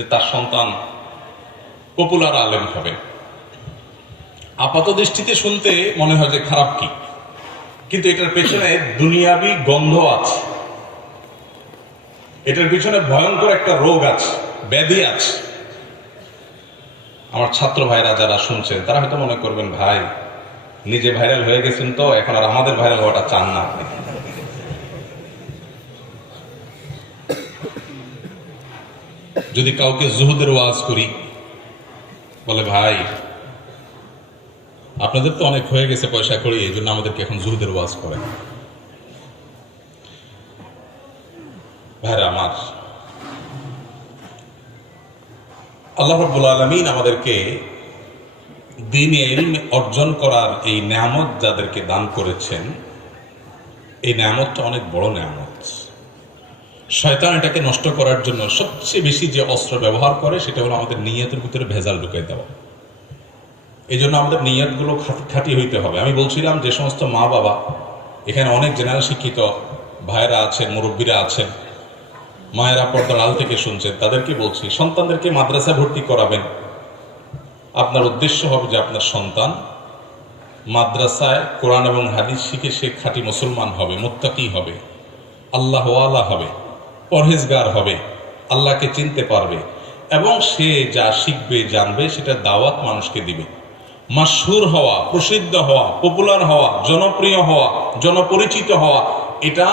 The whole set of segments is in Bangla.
যে তার সন্তান পপুলার আলেম হবে। আপাত দৃষ্টিতে শুনতে মনে হয় যে খারাপ কি। কিন্তু এটার পেছনে দুনিয়াবি গন্ধ আছে। এটার পিছনে ভয়ঙ্কর একটা রোগ আছে, ব্যাধি আছে। আমার ছাত্র ভাইরা যারা শুনছেন, তারা হয়তো মনে করবেন, ভাই, নিজে ভাইরাল হয়ে গেছেন তো, এখন আর আমাদের ভাইরাল হওয়াটা চান না আপনি। যদি কাউকে জুহুদের ওয়াজ করি, বলে, ভাই, আপনাদের তো অনেক হয়ে গেছে পয়সা করি এই জন্য আমাদেরকে এখন জুহুদের ওয়াজ করে ভাইরা আমার, আল্লাহ রব্বুল আলমিন আমাদেরকে দিন ইলম অর্জন করার এই নামত যাদেরকে দান করেছেন, এই নামতটা অনেক বড় নামত শয়তান এটাকে নষ্ট করার জন্য সবচেয়ে বেশি যে অস্ত্র ব্যবহার করে, সেটা হলো আমাদের নিয়তের ভিতরে ভেজাল ঢুকাই দেওয়া। এই জন্য আমাদের নিয়তগুলো খাঁটি- হইতে হবে। আমি বলছিলাম যে সমস্ত মা বাবা, এখানে অনেক জেনারেল শিক্ষিত ভাইরা আছেন, মুরব্বীরা আছেন, মায়েরা পর্দার আল থেকে শুনছেন, তাদেরকে বলছি, সন্তানদেরকে মাদ্রাসা ভর্তি করাবেন। আপনার উদ্দেশ্য হবে যে আপনার সন্তান মাদ্রাসায় কোরআন এবং হাদিস শিখে সে খাঁটি মুসলমান হবে, মোত্তাকি হবে আল্লাহ ওয়ালা হবে। পরহেজগার হবে, আল্লাহকে চিনতে পারবে এবং সে যা শিখবে, জানবে, সেটা দাওয়াত মানুষকে দিবে। মাসহুর হওয়া, প্রসিদ্ধ হওয়া পপুলার হওয়া, জনপ্রিয় হওয়া, জনপরিচিত হওয়া, এটা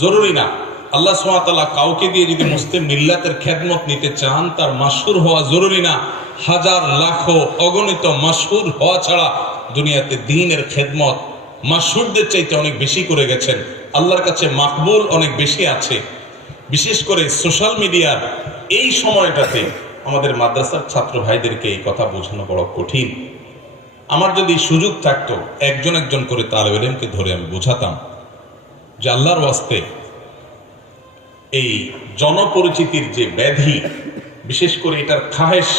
জরুরি না। আল্লাহ সুমাতাল্লাহ কাউকে দিয়ে যদি মুসলিম মিল্লাতের খেদমত নিতে চান, তার মাসহুর হওয়া জরুরি না। হাজার, লাখো অগণিত মাসহুর হওয়া ছাড়া দুনিয়াতে দিনের খেদমত মাসহুরদের চাইতে অনেক বেশি করে গেছেন। আল্লাহর কাছে মাকবুল অনেক বেশি আছে। বিশেষ করে সোশ্যাল মিডিয়ার এই সময়টাতে আমাদের মাদ্রাসার ছাত্র ভাইদেরকে এই কথা বোঝানো বড় কঠিন। আমার যদি সুযোগ থাকতো, একজন একজন করে তালেব ইলমকে ধরে আমি বোঝাতাম যে আল্লাহর ওয়াস্তে এই জনপরিচিতির যে ব্যাধি, বিশেষ করে এটার খাহেশ,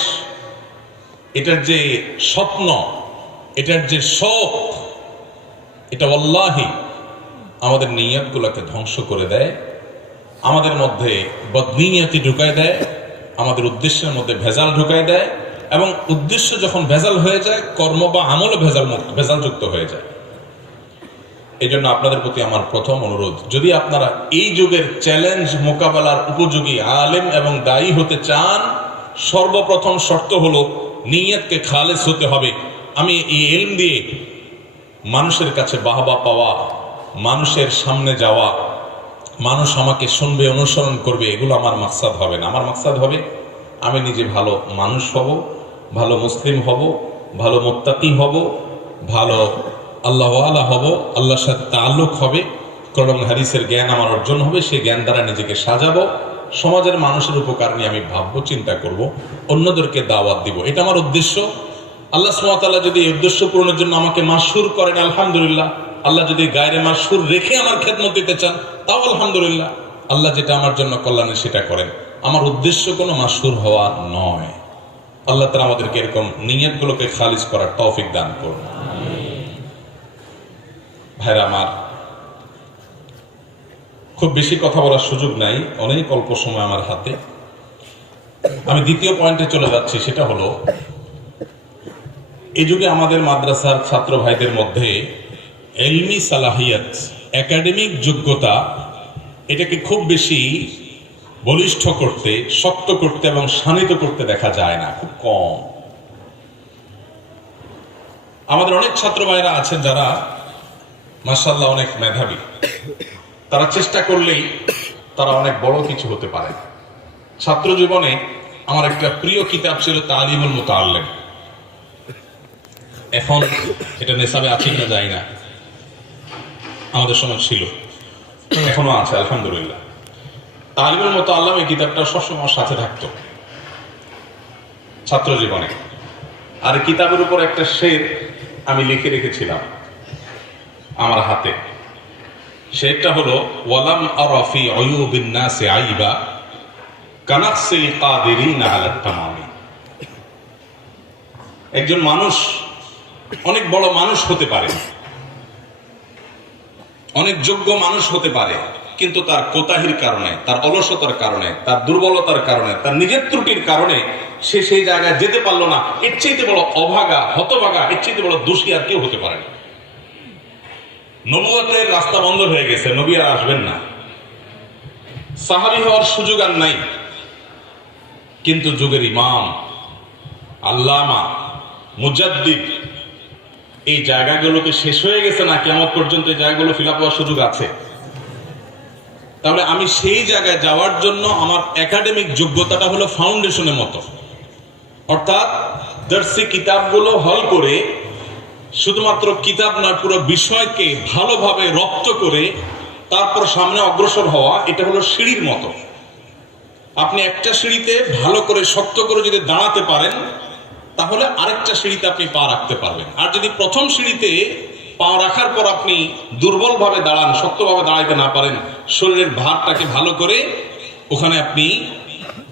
এটার যে স্বপ্ন, এটার যে শখ এটা অল্লাহি আমাদের নিয়তগুলোকে ধ্বংস করে দেয়। আমাদের মধ্যে বদনিয়তি ঢুকায় দেয়, আমাদের উদ্দেশ্যের মধ্যে ভেজাল ঢুকায় দেয়, এবং উদ্দেশ্য যখন ভেজাল হয়ে যায়, কর্ম বা আমলও ভেজাল ভেজালযুক্ত হয়ে যায়। এই জন্য আপনাদের প্রতি আমার প্রথম অনুরোধ, যদি আপনারা এই যুগের চ্যালেঞ্জ মোকাবেলার উপযোগী আলেম এবং দায়ী হতে চান, সর্বপ্রথম শর্ত হলো নিয়তকে খালেস হতে হবে। আমি এই এলম দিয়ে মানুষের কাছে বাহবা পাওয়া, মানুষের সামনে যাওয়া মানুষ আমাকে শুনবে, অনুসরণ করবে, এগুলো আমার মাকসাদ হবে না। আমার মাকসাদ হবে, আমি নিজে ভালো মানুষ হব, ভালো মুসলিম হব, ভালো মোত্তাকি হব, ভালো আল্লাহ আল্লাহওয়ালা হব, আল্লাহর সাথে তাল্লুক হবে, কোরআন হারিসের জ্ঞান আমার অর্জন হবে, সেই জ্ঞান দ্বারা নিজেকে সাজাবো, সমাজের মানুষের উপকার নিয়ে আমি ভাববো, চিন্তা করব, অন্যদেরকে দাওয়াত দিব। এটা আমার উদ্দেশ্য। আল্লাহ সুমাতাল্লাহ যদি এই উদ্দেশ্য পূরণের জন্য আমাকে মাসুর করেন, আলহামদুলিল্লাহ। আল্লাহ যদি গায়ের মাসুর রেখে আমার খেদমত দিতে চান তাও আলহামদুলিল্লাহ, আল্লাহ যেটা আমার জন্য কল্যাণে সেটা করেন। আমার উদ্দেশ্য কোনো মাসুর হওয়া নয়। আল্লাহ তারা আমাদেরকে এরকম নিয়তগুলোকে খালিজ করার তৌফিক দান করুন। ভাইরা আমার, খুব বেশি কথা বলার সুযোগ নাই, অনেক অল্প সময় আমার হাতে। আমি দ্বিতীয় পয়েন্টে চলে যাচ্ছি, সেটা হলো, এই যুগে আমাদের মাদ্রাসার ছাত্র ভাইদের মধ্যে এলমি সালাহিয়াত একাডেমিক যোগ্যতা এটাকে খুব বেশি বলিষ্ঠ করতে, শক্ত করতে এবং শানিত করতে দেখা যায় না, খুব কম। আমাদের অনেক ছাত্র ভাইরা আছেন যারা মাসাল্লাহ অনেক মেধাবী। তারা চেষ্টা করলেই তারা অনেক বড় কিছু হতে পারে। ছাত্র জীবনে আমার একটা প্রিয় কিতাব ছিল তালিমুল মুতাল্লেম এখন এটা নেশাবে আছে কিনা যায় না। আমাদের সময় ছিল। এখনও আছে, আলহামদুলিল্লাহ। তালিমের মতো আল্লাহ এই কিতাবটা সবসময় সাথে থাকতো। ছাত্র জীবনে। আর কিতাবের উপর একটা শের আমি লিখে রেখেছিলাম আমার হাতে। শেরটা হলো, ওয়ালাম আরফি অয়ুবিন নাসে আইবা কানাকসিল কাদিরিন আলা তামামি। একজন মানুষ, অনেক বড় মানুষ হতে পারে। অনেক যোগ্য মানুষ হতে পারে, কিন্তু তার কোতাহির কারণে, তার অলসতার কারণে, তার দুর্বলতার কারণে, তার নিজের ত্রুটির কারণে সে সেই জায়গায় যেতে পারল না। এর চাইতে বড় অভাগা, হতভাগা, এর চাইতে বড় দোষী আর কেউ হতে পারে না। নবুয়তের রাস্তা বন্ধ হয়ে গেছে, নবী আর আসবেন না। সাহাবি হওয়ার সুযোগ আর নাই। কিন্তু যুগের ইমাম, আল্লামা, মুজাদ্দিদ এই জায়গাগুলোকে শেষ হয়ে গেছে না কেমন পর্যন্ত এই জায়গাগুলো ফিল হওয়ার সুযোগ আছে? তাহলে আমি সেই জায়গায় যাওয়ার জন্য আমার একাডেমিক যোগ্যতাটা হলো ফাউন্ডেশনের মতো। অর্থাৎ দার্সি কিতাবগুলো হল করে শুধুমাত্র কিতাব নয়, পুরো বিষয়কে ভালোভাবে রপ্ত করে তারপর সামনে অগ্রসর হওয়া, এটা হলো সিঁড়ির মতো। আপনি একটা সিঁড়িতে ভালো করে শক্ত করে যদি দাঁড়াতে পারেন তাহলে আরেকটা সিঁড়িতে আপনি পা রাখতে পারবেন। আর যদি প্রথম সিঁড়িতে পা রাখার পর আপনি দুর্বলভাবে দাঁড়ান, শক্তভাবে দাঁড়াইতে না পারেন, শরীরের ভারটাকে ভালো করে ওখানে আপনি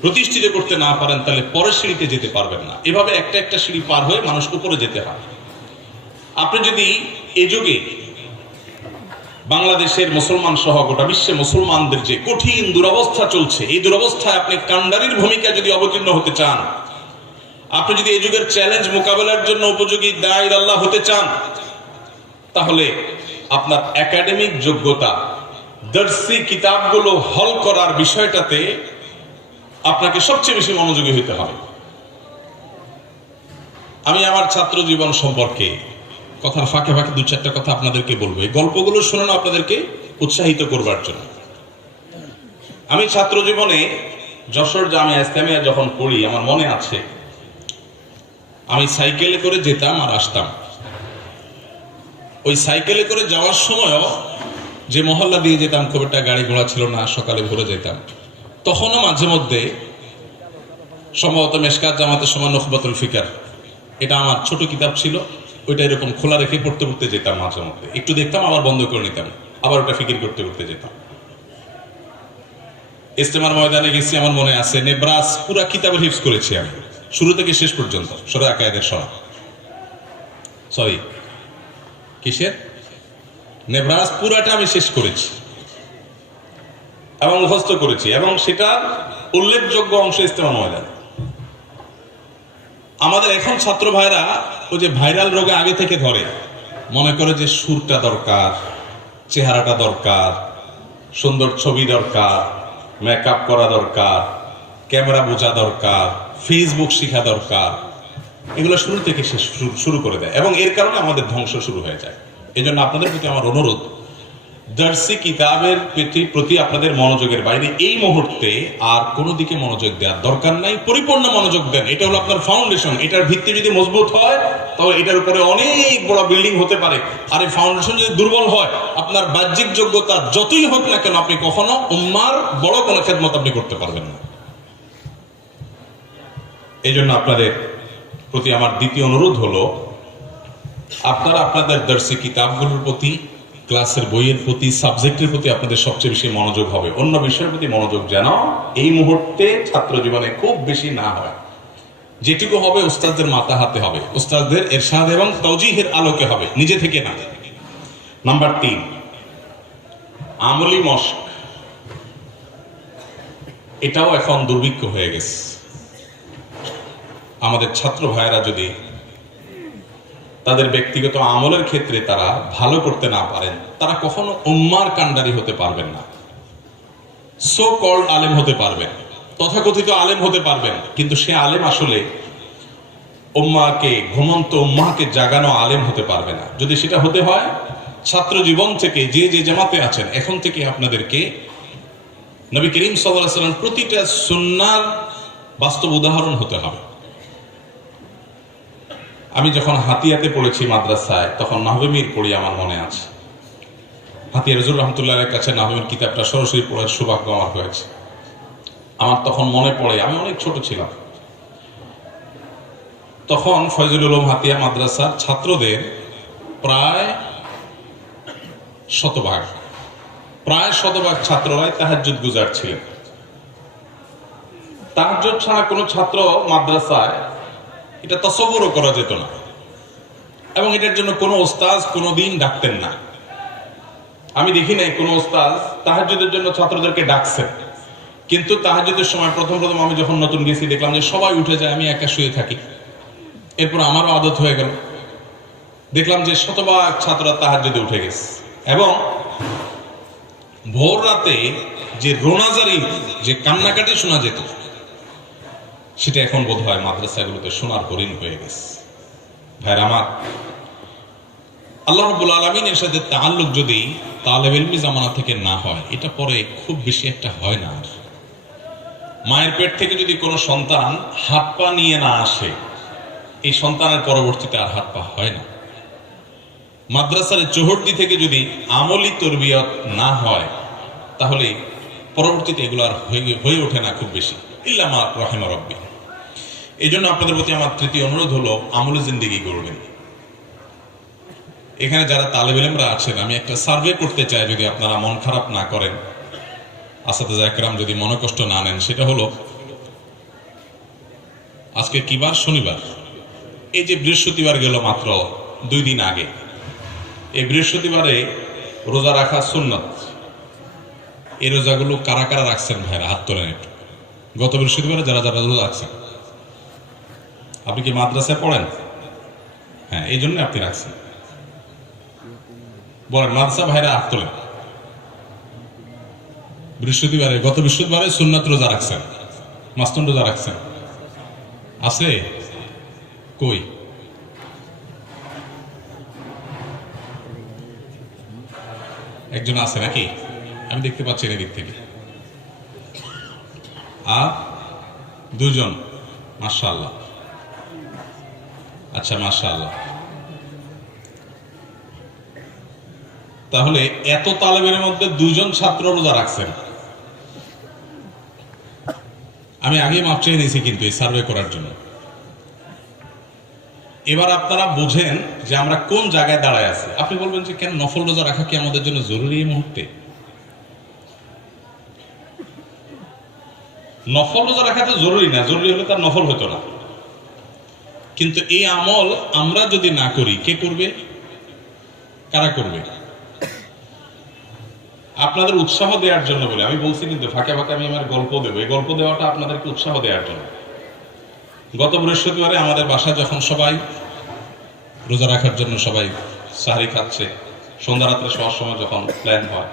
প্রতিষ্ঠিত করতে না পারেন, তাহলে পরের সিঁড়িতে যেতে পারবেন না। এভাবে একটা একটা সিঁড়ি পার হয়ে মানুষ উপরে যেতে হয়। আপনি যদি এ যুগে বাংলাদেশের মুসলমান সহ গোটা বিশ্বে মুসলমানদের যে কঠিন দুরবস্থা চলছে, এই দুরবস্থায় আপনি কান্ডারির ভূমিকা যদি অবতীর্ণ হতে চান আপনি যদি এই যুগের চ্যালেঞ্জ মোকাবেলার জন্য উপযোগী দায়ের আল্লাহ হতে চান, তাহলে আপনার একাডেমিক যোগ্যতা, দর্শি কিতাবগুলো হল করার বিষয়টাতে আপনাকে সবচেয়ে বেশি মনোযোগী হতে হবে। আমি আমার ছাত্র জীবন সম্পর্কে কথার ফাঁকে ফাঁকে দু চারটা কথা আপনাদেরকে বলব। এই গল্পগুলো শোনানো আপনাদেরকে উৎসাহিত করবার জন্য। আমি ছাত্র জীবনে যশোর জামিয়া ইসলামিয়া যখন পড়ি, আমার মনে আছে আমি সাইকেলে করে যেতাম আর আসতাম। ওই সাইকেলে করে যাওয়ার সময়ও যে মহল্লা দিয়ে যেতাম, খুব একটা গাড়ি ঘোড়া ছিল না, সকালে ভোরে যেতাম। তখনও মাঝে মধ্যে সম্ভবত মেশকাত জামাতের সময় নখবাতুল ফিকার, এটা আমার ছোট কিতাব ছিল, ওইটা এরকম খোলা রেখে পড়তে পড়তে যেতাম মাঝে মধ্যে। একটু দেখতাম, আবার বন্ধ করে নিতাম, আবার ওটা ফিকির করতে করতে যেতাম। ইস্তেমার ময়দানে গেছি, আমার মনে আছে, নেব্রাস পুরা কিতাবের হিপস করেছি আমি। শুরু থেকে শেষ পর্যন্ত, সরে আকায়দের সরা। সরি কিসের? নেব্রাস পুরাটা আমি শেষ করেছি এবং মুখস্থ করেছি এবং সেটা উল্লেখযোগ্য অংশ ইস্তেমা ময়দান। আমাদের এখন ছাত্র ভাইরা ওই যে ভাইরাল রোগে আগে থেকে ধরে, মনে করে যে সুরটা দরকার, চেহারাটা দরকার, সুন্দর ছবি দরকার মেকআপ করা দরকার, ক্যামেরা বোঝা দরকার ফেসবুক শেখা দরকার। এগুলো শুরু থেকে শেষ শুরু- করে দেয় এবং এর কারণে আমাদের ধ্বংস শুরু হয়ে যায়। এই জন্য আপনাদের প্রতি আমার অনুরোধ, জার্সি কিতাবের প্রতি আপনাদের মনোযোগের বাইরে এই মুহূর্তে আর কোনো দিকে মনোযোগ দেওয়ার দরকার নাই। পরিপূর্ণ মনোযোগ দেন। এটা হলো আপনার ফাউন্ডেশন এটার ভিত্তি যদি মজবুত হয় তবে এটার উপরে অনেক বড় বিল্ডিং হতে পারে। আর এই ফাউন্ডেশন যদি দুর্বল হয়, আপনার বাহ্যিক যোগ্যতা যতই হোক না কেন আপনি কখনো উম্মার বড় কোনো খেদমত আপনি করতে পারবেন না। এই জন্য আপনাদের প্রতি আমার দ্বিতীয় অনুরোধ হলো, আপনারা আপনাদের দর্শি কিতাবগুলোর প্রতি, ক্লাসের বইয়ের প্রতি, সাবজেক্টের প্রতি আপনাদের সবচেয়ে বেশি মনোযোগ হবে। অন্য বিষয়ের প্রতি মনোযোগ যেন এই মুহূর্তে ছাত্র জীবনে খুব বেশি না হয়। যেটুকু হবে উস্তাদদের মাথা হাতে হবে। উস্তাদদের এরশাদ এবং তৌজিহের আলোকে হবে, নিজে থেকে না। নাম্বার তিন, আমলি মস্ক। এটাও এখন দুর্ভিক্ষ হয়ে গেছে। আমাদের ছাত্র ভাইয়েরা যদি তাদের ব্যক্তিগত আমলের ক্ষেত্রে তারা ভালো করতে না পারেন, তারা কখনো উম্মার কাণ্ডারি হতে পারবেন না। সো কল্ড আলেম হতে পারবেন, তথাকথিত আলেম হতে পারবেন, কিন্তু সে আলেম আসলে উম্মাকে, ঘুমন্ত উম্মাকে জাগানো আলেম হতে পারবে না। যদি সেটা হতে হয়, ছাত্র জীবন থেকে যে যে জামাতে আছেন, এখন থেকে আপনাদেরকে নবী করিম সাল্লাম প্রতিটা সুন্নার বাস্তব উদাহরণ হতে হবে। আমি যখন হাতিয়াতে পড়েছি মাদ্রাসায়, তখন নাহবেমির পড়ি আমার মনে আছে। হাতিয়া রজুর রহমতুল্লাহের কাছে নাহবেমির কিতাবটা সরাসরি পড়ার সৌভাগ্য আমার হয়েছে। আমার তখন মনে পড়ে, আমি অনেক ছোট ছিলাম। তখন ফয়জুল উলম হাতিয়া মাদ্রাসার ছাত্রদের প্রায় শতভাগ প্রায় শতভাগ ছাত্ররাই তাহাজ্জুদ গুজার ছিলেন। তাহাজ্জুদ ছাড়া কোনো ছাত্র মাদ্রাসায় এটা তসবরও করা যেত না। এবং এটার জন্য কোনো ওস্তাজ কোনো দিন ডাকতেন না। আমি দেখি নাই কোনো ওস্তাদ তাহাজ্জুদের জন্য ছাত্রদেরকে ডাকছেন। কিন্তু তাহাজ্জুদের সময় প্রথম প্রথম আমি যখন নতুন গেছি, দেখলাম যে সবাই উঠে যায়, আমি একা শুয়ে থাকি। এরপর আমারও আদত হয়ে গেল। দেখলাম যে শতভাগ ছাত্ররা তাহাজ্জুদে উঠে গেছে। এবং ভোর রাতে যে রোনাজারি, যে কান্নাকাটি শোনা যেত সেটা এখন বোধ হয় মাদ্রাসাগুলোতে সোনার হরিণ হয়ে গেছে। ভাইর আমার, আল্লাহ রব্বুল আলমিনের সাথে তাল্লুক যদি তালেব ইলমি জামানা থেকে না হয়, এটা পরে খুব বেশি একটা হয় না আর। মায়ের পেট থেকে যদি কোনো সন্তান হাত পা নিয়ে না আসে, এই সন্তানের পরবর্তীতে আর হাত পা হয় না। মাদ্রাসার চৌহদ্দি থেকে যদি আমলি তরবিয়ত না হয়, তাহলে পরবর্তীতে এগুলো আর হয়ে ওঠে না খুব বেশি। ইল্লামা রহেমা রব্বি এই জন্য আপনাদের প্রতি আমার তৃতীয় অনুরোধ হলো, আমলে জিন্দিগি করবেন। এখানে যারা তালেবেলেমরা আছেন, আমি একটা সার্ভে করতে চাই যদি আপনারা মন খারাপ না করেন। আসাদ একরাম যদি মনে কষ্ট না নেন, সেটা হলো, আজকে কিবার শনিবার। এই যে বৃহস্পতিবার গেল মাত্র দুই দিন আগে। এই বৃহস্পতিবারে রোজা রাখা সুন্নত। এই রোজাগুলো কারা কারা রাখছেন ভাইরা? হাত তোলেন একটু। গত বৃহস্পতিবারে যারা যারা রোজা রাখছেন। আপনি কি মাদ্রাসায় পড়েন? হ্যাঁ এই জন্য আপনি রাখছেন। বলেন, মাদ্রাসা ভাইরা হাত তোলেন। বৃহস্পতিবারে, গত বৃহস্পতিবারে সুন্নাত রোজা রাখছেন। মাস্তুন রোজা রাখছেন। আছে? কই? একজন আছে নাকি? আমি দেখতে পাচ্ছি না দিক থেকে। আর দুজন মাশাআল্লাহ। আচ্ছা মাশাআল্লাহ। তাহলে এত তালেবের মধ্যে দুজন ছাত্র রোজা রাখছেন। আমি আগে মাপ চেয়ে নিয়েছি কিন্তু এই সার্ভে করার জন্য। এবার আপনারা বুঝেন যে আমরা কোন জায়গায় দাঁড়ায় আছি। আপনি বলবেন যে কেন নফল রোজা রাখা কি আমাদের জন্য জরুরি এই মুহূর্তে? নফল রোজা রাখা তো জরুরি না, জরুরি হলে তার নফল হতো না। কিন্তু এই আমল আমরা যদি না করি, কে করবে? কারা করবে? আপনাদের উৎসাহ দেওয়ার জন্য বলে। আমি বলছি কিন্তু ফাঁকে ফাঁকে আমি আমার গল্প দেবো। এই গল্প দেওয়াটা আপনাদেরকে উৎসাহ দেওয়ার জন্য। গত বৃহস্পতিবারে আমাদের বাসা যখন সবাই রোজা রাখার জন্য সবাই সাহারি খাচ্ছে, সন্ধ্যা রাত্রে শোয়ার সময় যখন প্ল্যান হয়,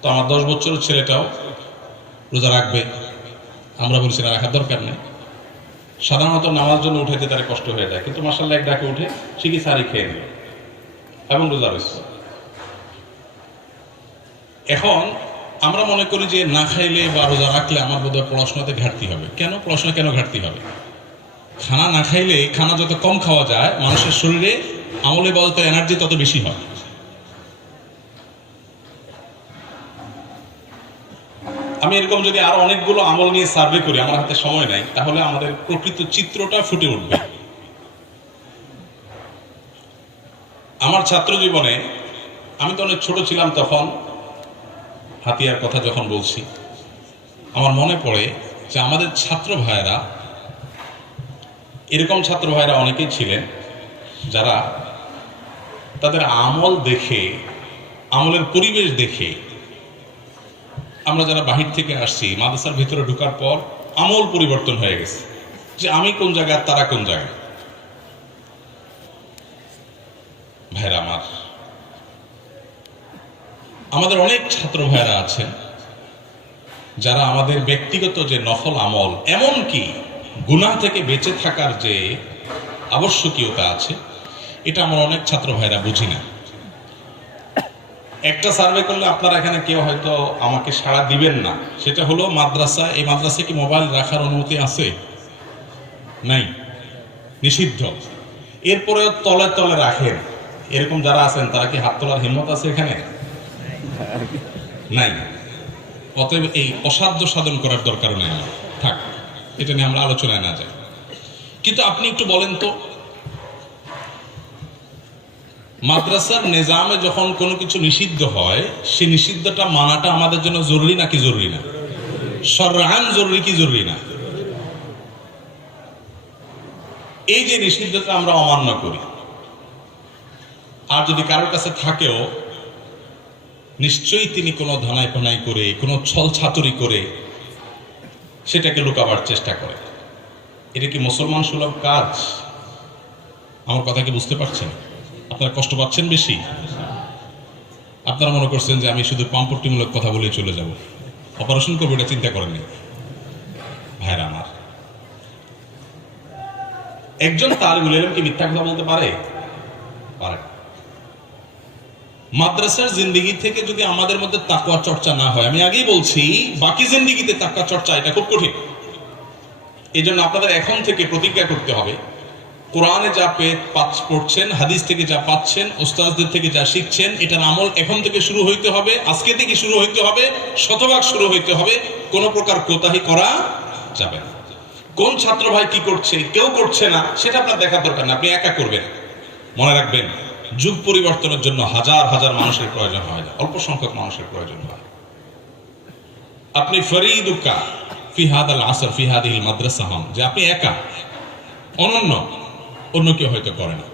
তো আমার দশ বছরের ছেলেটাও রোজা রাখবে। আমরা বলছি, না, রাখার দরকার নেই। সাধারণত নামার জন্য উঠাইতে তার কষ্ট হয়ে যায়। কিন্তু মাসাল্লাহ এক ডাকে উঠে ঠিকই সারি খেয়ে নিল? এবং রোজা রয়েছে এখন আমরা মনে করি যে না খাইলে বা রোজা রাখলে আমার বোধহয় পড়াশোনাতে ঘাটতি হবে। কেন? পড়াশোনা কেন ঘাটতি হবে? খানা না খাইলে খানা যত কম খাওয়া যায়, মানুষের শরীরে আমলে বলতে এনার্জি তত বেশি হয়। আমি এরকম যদি আরও অনেকগুলো আমল নিয়ে সার্ভে করি, আমার হাতে সময় নাই, তাহলে আমাদের প্রকৃত চিত্রটা ফুটে উঠবে। আমার ছাত্র জীবনে আমি তো অনেক ছোট ছিলাম তখন, হাতিয়ার কথা যখন বলছি, আমার মনে পড়ে যে আমাদের ছাত্র ভাইয়েরা, এরকম ছাত্র ভাইয়েরা অনেকেই ছিলেন যারা তাদের আমল দেখে, আমলের পরিবেশ দেখে আমরা যারা বাহির থেকে আসছি, মাদ্রাসার ভিতরে ঢোকার পর আমল পরিবর্তন হয়ে গেছে যে আমি কোন জায়গায় তারা কোন জায়গায় ভাইরা আমার, আমাদের অনেক ছাত্র ভাইরা আছেন যারা আমাদের ব্যক্তিগত যে নফল আমল এমন কি গুনাহ থেকে বেঁচে থাকার যে আবশ্যকীয়তা আছে, এটা আমার অনেক ছাত্র ভাইরা বুঝি না। একটা সার্ভে করলে আপনারা এখানে কেউ হয়তো আমাকে সাড়া দিবেন না। সেটা হলো মাদ্রাসা, এই মাদ্রাসায় কি মোবাইল রাখার অনুমতি আছে? নাই। নিষিদ্ধ। এরপরেও তলে তলে রাখেন। এরকম যারা আছেন, তারা কি হাত তোলার হিম্মত আছে এখানে? নাই। অতএব এই অসাধ্য সাধন করার দরকার নেই। থাক, এটা নিয়ে আমরা আলোচনায় না যাই। কিন্তু আপনি একটু বলেন তো মাদ্রাসার নিজামে যখন কোনো কিছু নিষিদ্ধ হয়, সে নিষিদ্ধটা মানাটা আমাদের জন্য জরুরি নাকি জরুরি না? সরহান জরুরি কি জরুরি না? এই যে নিষিদ্ধটা আমরা অমান্য করি। আর যদি কারোর কাছে থাকেও, নিশ্চয়ই তিনি কোনো ধানাই পানাই করে, কোনো ছল ছাতুরি করে সেটাকে লুকাবার চেষ্টা করে। এটা কি মুসলমান সুলভ কাজ? আমার কথা কি বুঝতে পারছেন? আপনারা কষ্ট পাচ্ছেন বেশি? আপনারা মনে করছেন যে আমি শুধু পাম্পট্টিমূলক কথা বলেই চলে যাব। অপারেশন করব এটা চিন্তা করেননি ভাইরা আমার। একজন তালিবুল ইলম কি মিথ্যা কথা বলতে পারে? পারে। মাদ্রাসার জিন্দিগি থেকে যদি আমাদের মধ্যে তাকুয়া চর্চা না হয়, আমি আগেই বলছি, বাকি জিন্দিগিতে তাকুয়া চর্চা এটা খুব কঠিন। এই জন্য আপনাদের এখন থেকে প্রতিজ্ঞা করতে হবে কোরআনে যা পেয়ে পড়ছেন, হাদিস থেকে যা পাচ্ছেন ওস্তাদদের থেকে যা শিখছেন, এটার আমল এখন থেকে শুরু হইতে হবে, আজকে থেকে শুরু হইতে হবে, শতভাগ শুরু হইতে হবে, কোনো প্রকার কোতাহি করা যাবে না। কোন ছাত্র ভাই কি করছে, কেউ করছে না, সেটা আপনার দেখা দরকার না, আপনি একা করবেন। মনে রাখবেন, যুগ পরিবর্তনের জন্য হাজার হাজার মানুষের প্রয়োজন হয় না, অল্প সংখ্যক মানুষের প্রয়োজন হয়। আপনি ফরিদুকা ফিহাদ আল আসর ফিহাদিল মাদ্রাসা হন, যে আপনি একা, অনন্য। অন্য কেউ হয়তো করে না।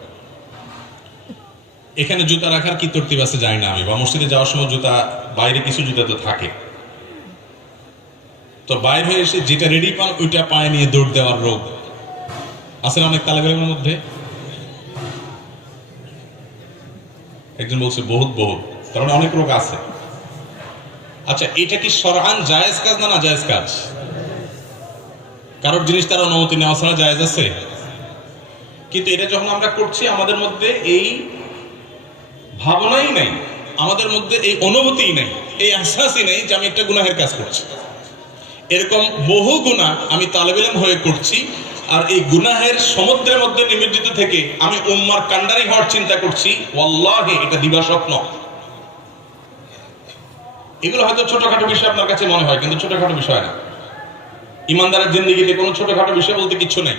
এখানে জুতা রাখার কি তরতিব আছে জানি না আমি। বা মসজিদে যাওয়ার সময় জুতা, বাইরে কিছু জুতা তো থাকে। তো বাইরে হয়ে এসে যেটা রেডি পান, ওইটা পায়ে নিয়ে দৌড় দেওয়ার রোগ। আছে না অনেক তালেবেলের মধ্যে? একজন বলছে, বহুত বহুত। তার মানে অনেক রোগ আছে। আচ্ছা এটা কি সরহান জায়েজ কাজ না না জায়েজ কাজ? কারোর জিনিস তার অনুমতি নেওয়া ছাড়া জায়েজ আছে? কিন্তু এটা যখন আমরা করছি, আমাদের মধ্যে এই ভাবনাই নাই, আমাদের মধ্যে এই অনুভূতিই নাই, এই আশ্বাসই নেই যে আমি একটা গুনাহের কাজ করছি। এরকম বহু গুণা আমি তালেবেলেম হয়ে করছি, আর এই গুনাহের সমুদ্রের মধ্যে নিমজ্জিত থেকে আমি উম্মার কান্ডারি হওয়ার চিন্তা করছি, ওয়াল্লাহি, এটা দিবা স্বপ্ন এগুলো হয়তো ছোটখাটো বিষয় আপনার কাছে মনে হয়, কিন্তু ছোটখাটো বিষয় না। ইমানদারের জিন্দিগিতে কোনো ছোটখাটো বিষয় বলতে কিচ্ছু নেই।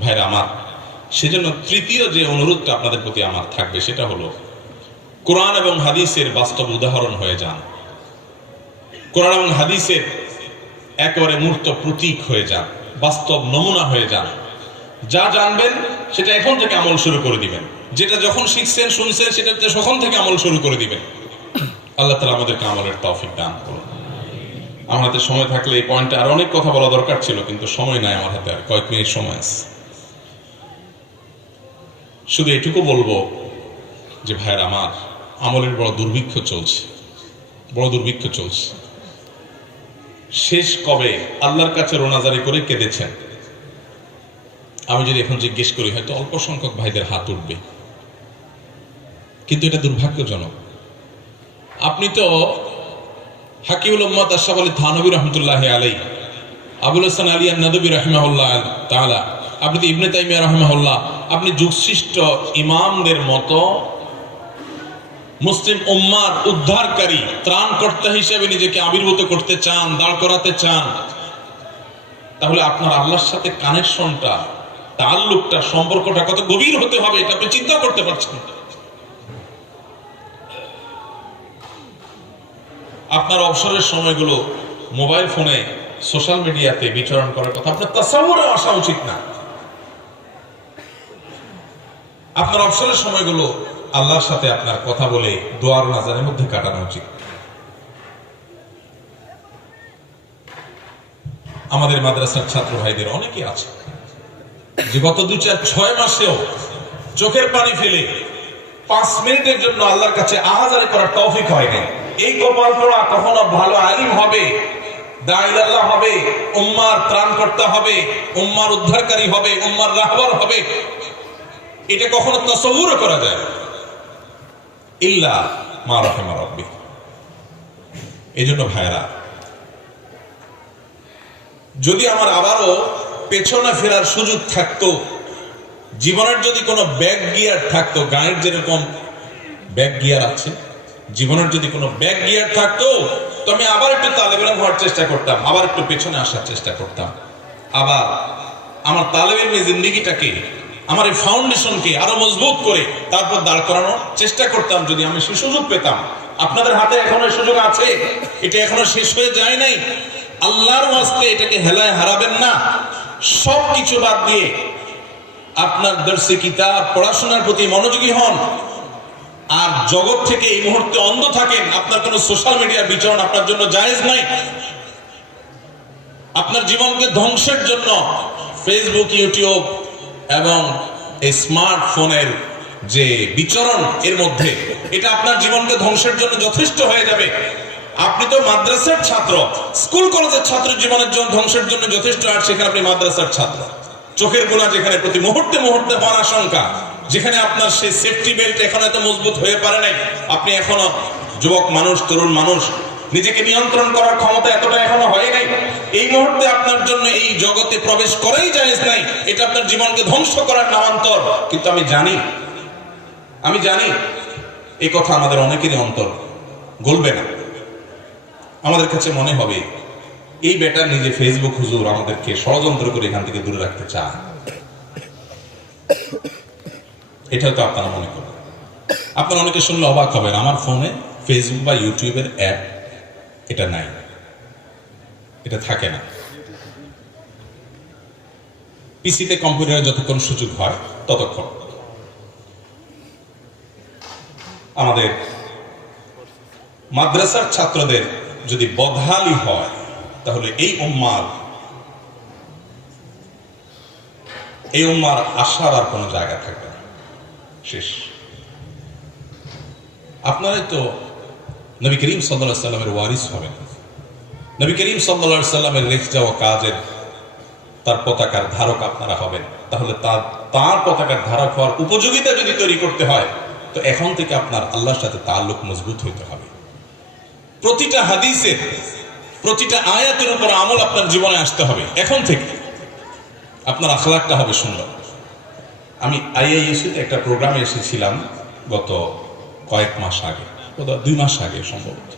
ভাইরা আমার, সেজন্য তৃতীয় যে অনুরোধটা আপনাদের প্রতি আমার থাকবে, সেটা হলো, কোরআন এবং হাদিসের বাস্তব উদাহরণ হয়ে যান। কোরআন এবং হাদিসের একেবারে মূর্ত প্রতীক হয়ে যান, বাস্তব নমুনা হয়ে যান। যা জানবেন, সেটা এখন থেকে আমল শুরু করে দিবেন। যেটা যখন শিখছেন, শুনছেন, সেটা তখন থেকে আমল শুরু করে দিবেন। আল্লাহ তালা আমাদেরকে আমলের তৌফিক দান করুন। আমার হাতে সময় থাকলে এই পয়েন্টে আর অনেক কথা বলা দরকার ছিল, কিন্তু সময় নাই আমার হাতে, আর কয়েক মিনিট সময় আছে। শুধু এটুকু বলব যে ভাইয়ের আমার আমলের বড় দুর্ভিক্ষ চলছে, বড় দুর্ভিক্ষ চলছে। শেষ কবে আল্লাহর কাছে রোনাজারি করে কেঁদেছেন? আমি যদি এখন জিজ্ঞেস করি, হয়তো অল্প সংখ্যক ভাইদের হাত উঠবে। কিন্তু এটা দুর্ভাগ্যজনক। আপনি তো হাকিউল উম্মদ আশরাফ আলী থানবী রহমতুল্লাহ আলাই আবুল হাসান আলী নদবী রহমাহুল্লাহ তাআলা, আপনি তো ইবনে তাইমিয়া রহমাহুল্লাহ আপনি যুগসৃষ্ট ইমামদের মতো মুসলিম উম্মার উদ্ধারকারী, ত্রাণকর্তা হিসেবে নিজেকে আবির্ভূত করতে চান, দাঁড় করাতে চান, তাহলে আপনার আল্লাহর সাথে কানেকশনটা তাল্লুকটা সম্পর্কটা কত গভীর হতে হবে, এটা আপনি চিন্তা করতে পারছেন আপনার অবসরের সময়গুলো মোবাইল ফোনে, সোশ্যাল মিডিয়াতে বিচরণ করার কথা, আপনার তাসাউরে আসা উচিত না। আপনার অবসরের সময়গুলো আল্লাহর সাথে আপনার কথা বলে দোয়ার নাজারের মধ্যে কাটানো উচিত। আমাদের মাদ্রাসার ছাত্র ভাইদের অনেকে আছে, যে গত দু চার, ছয় মাসেও চোখের পানি ফেলে পাঁচ মিনিটের জন্য আল্লাহর কাছে আহাজারি করার তৌফিক হয়নি এই কপাল পড়া কখনো ভালো আলিম হবে হবে, উম্মার ত্রাণকর্তা হবে, উম্মার উদ্ধারকারী হবে, উম্মার রাহবার হবে এটা কখনো তসবুর করা যায়। ইল্লা মা রহেমা রব্বি এই জন্য ভাইরা যদি আমার আবারও পেছনে ফেরার সুযোগ থাকতো, জীবনের যদি কোনো ব্যাক গিয়ার থাকতো, গানের যেরকম ব্যাক গিয়ার আছে, জীবনের যদি কোনো ব্যাক গিয়ার থাকতো, তো আমি আবার একটু তালেবেলাম হওয়ার চেষ্টা করতাম, আবার একটু পেছনে আসার চেষ্টা করতাম আবার আমার তালেবের মেয়ে জিন্দিগিটাকে আমার এই ফাউন্ডেশনকে আরও মজবুত করে তারপর দাঁড় করানোর চেষ্টা করতাম যদি আমি সে সুযোগ পেতাম। আপনাদের হাতে এখনও সুযোগ আছে। এটা এখনও শেষ হয়ে যায় নাই। আল্লাহর ওয়াস্তে এটাকে হেলায় হারাবেন না। সব কিছু বাদ দিয়ে আপনার দর্শে কিতাব, পড়াশোনার প্রতি মনোযোগী হন। আর জগৎ থেকে এই মুহূর্তে অন্ধ থাকেন। আপনার কোনো সোশ্যাল মিডিয়ার বিচরণ আপনার জন্য জায়েজ নাই। আপনার জীবনকে ধ্বংসের জন্য ফেসবুক ইউটিউব এবং এই স্মার্টফোনের যে বিচরণ এর মধ্যে, এটা আপনার জীবনকে ধ্বংসের জন্য যথেষ্ট হয়ে যাবে। আপনি তো মাদ্রাসার ছাত্র, স্কুল কলেজের ছাত্র জীবনের জন্য ধ্বংসের জন্য যথেষ্ট, আর সেখানে আপনি মাদ্রাসার ছাত্র। চোখের গোনা যেখানে প্রতি মুহূর্তে মুহূর্তে হওয়ার আশঙ্কা, যেখানে আপনার সেই সেফটি বেল্ট এখন এত মজবুত হয়ে পারে নাই। আপনি এখনও যুবক মানুষ, তরুণ মানুষ নিজেকে নিয়ন্ত্রণ করার ক্ষমতা এতটা এখনও হয় নাই। এই মুহূর্তে আপনার জন্য এই জগতে প্রবেশ করাই জায়েজ নাই। এটা আপনার জীবনকে ধ্বংস করার নামান্তর। কিন্তু আমি জানি আমি জানি, এই কথা আমাদের অনেকেরই অন্তর গলবে না। আমাদের কাছে মনে হবে, এই বেটা নিজে ফেসবুক হুজুর আমাদেরকে ষড়যন্ত্র করে এখান থেকে দূরে রাখতে চায়। এটা তো আপনারা মনে করেন আপনারা অনেকে শুনলে অবাক হবেন, আমার ফোনে ফেসবুক বা ইউটিউবের অ্যাপ এটা নাই। এটা থাকে না। পিসিতে কম্পিউটারে যতক্ষণ সুযোগ হয়, ততক্ষণ। আমাদের মাদ্রাসার ছাত্রদের যদি বদহালি হয়, তাহলে এই উম্মার এই উম্মার আশার আর কোনো জায়গা থাকবে না। শেষ। আপনারাই তো নবী করিম সাল্লা সাল্লামের ওয়ারিস হবেন। নবী করিম সাল্লা সাল্লামের রেখে যাওয়া কাজের তার পতাকার ধারক আপনারা হবেন। তাহলে তার তার পতাকার ধারক হওয়ার উপযোগিতা যদি তৈরি করতে হয়, তো এখন থেকে আপনার আল্লাহর সাথে তাল্লুক মজবুত হইতে হবে। প্রতিটা হাদিসের, প্রতিটা আয়াতের উপর আমল আপনার জীবনে আসতে হবে, এখন থেকে। আপনার আখলাকটা হবে সুন্দর। আমি আইআইএসিতে একটা প্রোগ্রামে এসেছিলাম গত কয়েক মাস আগে। গত দুই মাস আগে সম্ভবত।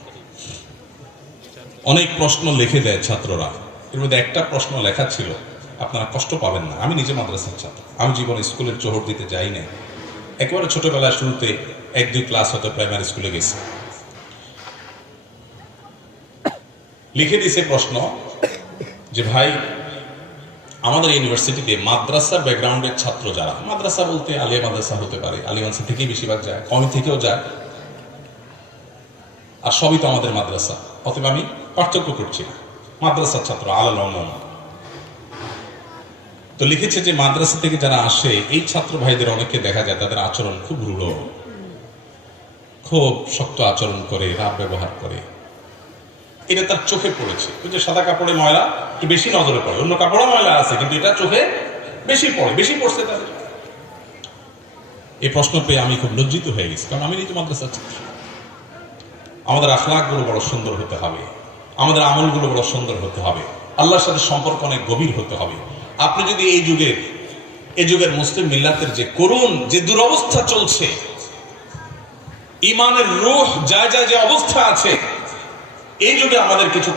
অনেক প্রশ্ন লিখে দেয় ছাত্ররা। এর মধ্যে একটা প্রশ্ন লেখা ছিল, আপনারা কষ্ট পাবেন না। আমি নিজে মাদ্রাসার ছাত্র। আমি জীবনে স্কুলের চোহর দিতে যাই না একেবারে ছোটবেলায় শুরুতে এক, দুই ক্লাস হতে প্রাইমারি স্কুলে গেছি। লিখে দিয়েছে প্রশ্ন যে, ভাই, আমাদের ইউনিভার্সিটিতে মাদ্রাসা ব্যাকগ্রাউন্ডের ছাত্র যারা, মাদ্রাসা বলতে আলিয়া মাদ্রাসা হতে পারে, আলিগঞ্জ থেকেই বেশিরভাগ যায়, কমি থেকেও যায় আর সবই তো আমাদের মাদ্রাসা। অতএব আমি পার্থক্য করছি না। মাদ্রাসার ছাত্র আলাল অমন তো লিখেছে যে মাদ্রাসা থেকে যারা আসে, এই ছাত্র ভাইদের অনেকে দেখা যায়, তাদের আচরণ খুব রূঢ়। খুব শক্ত আচরণ করে রাব ব্যবহার করে। এটা তার চোখে পড়েছে। ওই যে সাদা কাপড়ে ময়লা, একটু বেশি নজরে পড়ে। অন্য কাপড়ে ময়লা আছে, কিন্তু এটা চোখে বেশি পড়ে, বেশি পড়ছে তাদের। এই প্রশ্ন পেয়ে আমি খুব লজ্জিত হয়ে গেছি, কারণ আমি নিজে মাদ্রাসার ছাত্র। আমাদের আখলাকগুলো বড় সুন্দর হতে হবে। আমাদের আমলগুলো বড় সুন্দর হতে হবে। আল্লাহর সাথে সম্পর্ক অনেক গভীর হতে হবে। আপনি যদি এই যুগের এই যুগের মুসলিম মিল্লাতের যে করুন যে দুরবস্থা চলছে ইমানের রোহ যায় যায় যে অবস্থা আছে, এই যুগে আমাদের কিছু